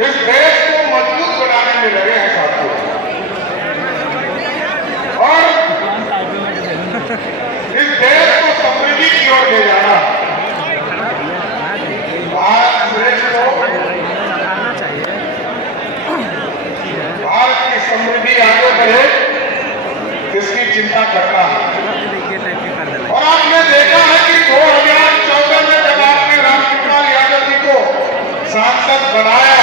इस देश को मजबूत बनाने में लगे हैं साथियों, और इस देश को समृद्धि की ओर ले जाना। भारत की समृद्धि आगे बढ़े, इसकी चिंता करता है। और आपने देखा है कि 2014 में जब आपने रामकृपाल यादव जी को सांसद बनाया,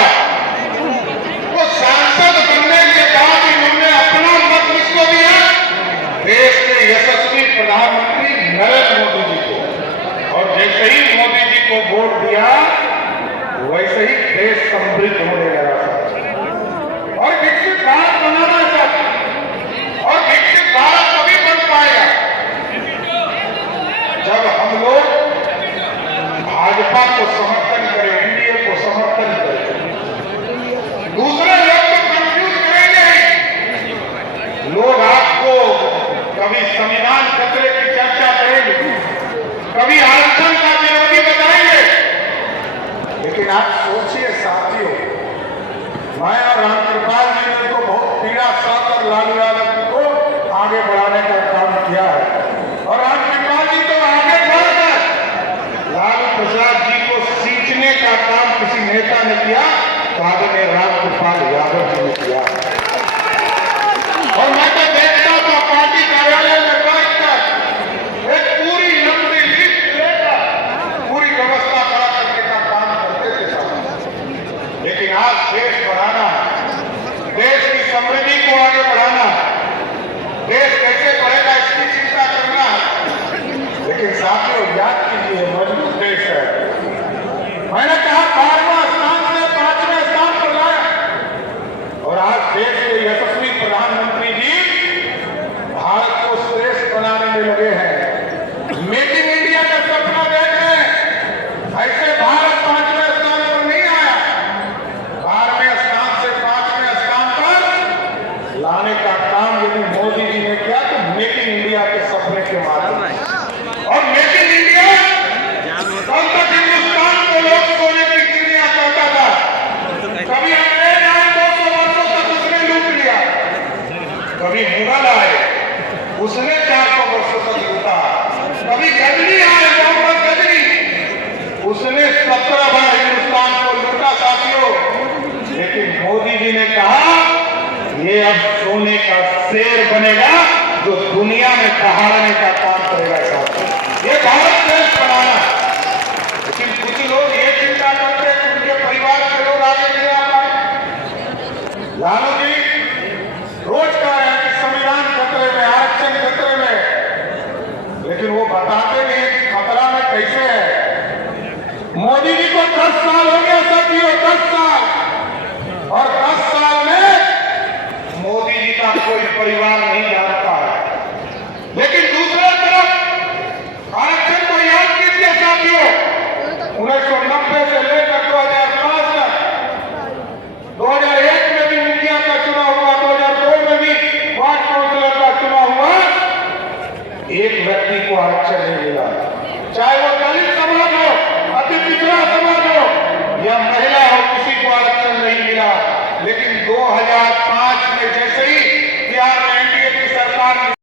तो सांसद बनने के बाद इन्होंने अपना मत किसको दिया? देश के यशस्वी प्रधानमंत्री नरेंद्र मोदी जी को। और जैसे ही मोदी जी को वोट दिया, वैसे ही देश समृद्ध होने लगा और विकसित भारत बनाना चाहते। और विकसित भारत तभी बन पाएगा जब हम लोग भाजपा को समर्थन करें, एनडीए को समर्थन करें। दूसरे लोग तो कंफ्यूज करेंगे, लोग आपको कभी संविधान खतरे की चर्चा करेंगे, कभी आरक्षण का विरोधी बताएंगे। लेकिन आप सोचिए साथियों, मैं और रामकृपाल जी ने तो बहुत पीड़ा सहकर लालू यादव जी को आगे बढ़ाने का काम किया है। और रामकृपाल जी तो आगे बढ़कर लालू प्रसाद जी को सींचने का काम किसी नेता ने किया, तो आगे में रामकृपाल यादव जी ने किया। और मैं तो देखता था पार्टी कार्यालय में बैठकर एक पूरी लंबी लिस्ट लेकर पूरी व्यवस्था खड़ा करने का काम करते थे साहब। लेकिन आज देश बढ़ाना, देश की समृद्धि को आगे बढ़ाना, देश कैसे बढ़ेगा इसकी चिंता करना। लेकिन साथियों याद कीजिए, मजबूत देश है। मैंने कहा 12वां स्थान से 5वें स्थान पर लाया। और आज देश के यशस्वी प्रधानमंत्री जी भारत को श्रेष्ठ बनाने में लगे हैं, मेक इन इंडिया का सपना देख रहे हैं। ऐसे भारत 5वें स्थान पर नहीं आया, 12वें स्थान से 5वें स्थान पर लाने का काम यदि मोदी जी ने किया तो मेक इन इंडिया के सपने के माध्यम से। और मेक इन इंडिया कल तक हिंदुस्तान को लोग सोने की चिड़िया कहता था। कभी अंग्रेज आए 200 वर्षों तक उसने लूट लिया, कभी मुगल आए उसने 400 वर्षों तक लूटा, कभी गजनी आए मोहम्मद गजनी उसने 17 बार हिंदुस्तान को लूटा साथियों। लेकिन मोदी जी ने कहा ये अब सोने का शेर बनेगा जो दुनिया में दहाड़ने का काम करेगा साथियों। ये भारत देश बनाना। लेकिन कुछ लोग ये चिंता करते हैं कि उनके परिवार के लोग आगे नहीं आ पाए। लालू जी रोज कह रहे हैं कि संविधान खतरे में, आरक्षण खतरे में, लेकिन वो बताते नहीं कि खतरा में कैसे है। मोदी जी को 10 साल हो गया साथियों, 10 साल। और 10 साल में मोदी जी का कोई परिवार नहीं जानता है। लेकिन दूसरी तरफ आरक्षण को याद कीजिए साथियों, 1990 से लेकर 2005 तक, 2001 में भी मुखिया का चुनाव हुआ, 2002 में भी वार्ड काउंसिलर का चुनाव हुआ, एक व्यक्ति को आरक्षण नहीं मिला, चाहे वो दलित समाज